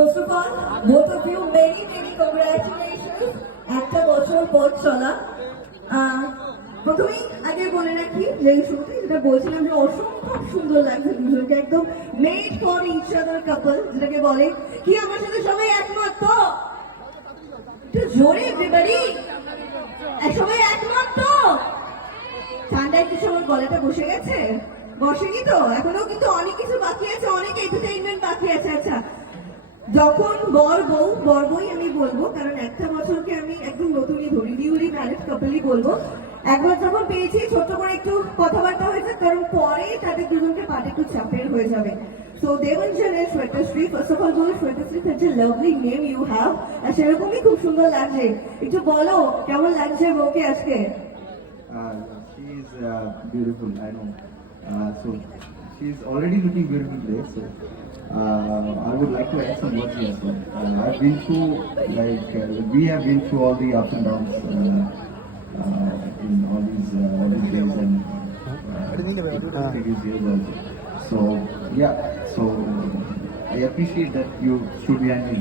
First of all, both of you, many, many congratulations. একটা বছর পথ চলা। প্রথমেই আগে বলে রাখি যে শুরুতে যেটা বলছিলাম যে অসম্ভব সুন্দর লাগছে দুজনকে, একদম মেড ফর ইচ আদার কাপল যেটাকে বলে। কি আমার সাথে সবাই একমত তো? একটু জোরে এভরিবডি, সবাই একমত তো? ঠান্ডায় কিছু আমার গলাটা বসে গেছে? বসেনি তো? এখনো কিন্তু অনেক কিছু বাকি আছে, অনেক এন্টারটেইনমেন্ট বাকি আছে। আচ্ছা, যখন বর বই আমি বলবো, কারণ একটা বছরকে আমি একদম নতুনই ধরি, নিউলি ম্যারেড কাপলই বলবো। একবার যখন পেয়েছি ছোট্ট করে একটু কথাবার্তা হয়েছে, কারণ পরে তাদের দুজনকে পাটে একটু চাপের হয়ে যাবে। So Devanjan and Shwetashri, first of all বলো Shwetashri, such a lovely name you have, আর সেরকমই খুব সুন্দর লাগছে। একটু বলো কেমন লাগছে বউকে আজকে? She is beautiful, I know. So she is already looking beautiful today. So I would like to add some words here as well. I've been through, we have been through all the ups and downs in all these days and previous years also. So yeah, so I appreciate that you stood behind me.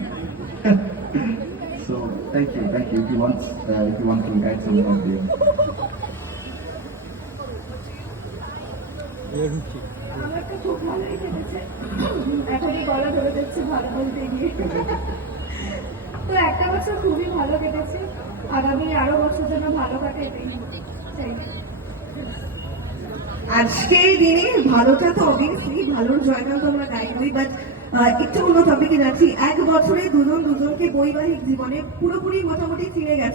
So thank you. If you want to add something out there. আমার তো খুব ভালোই কেটেছে, এখনই গলা ধরে যাচ্ছে ভালো বলতে গিয়ে। তো একটা বছর খুবই ভালো কেটেছে, আগামী আরো বছর যেন ভালো কাটে এটাই চাই। আজকের দিনে ভালোটা তো অবভিয়াসলি ভালোর জয়গান তো আমরা গাইবই, বাট একটু অন্য টপিকে যাচ্ছি। এক বছরে দুজনকে বৈবাহিক জীবনে পুরোপুরি মোটামুটি চিনে গেছে।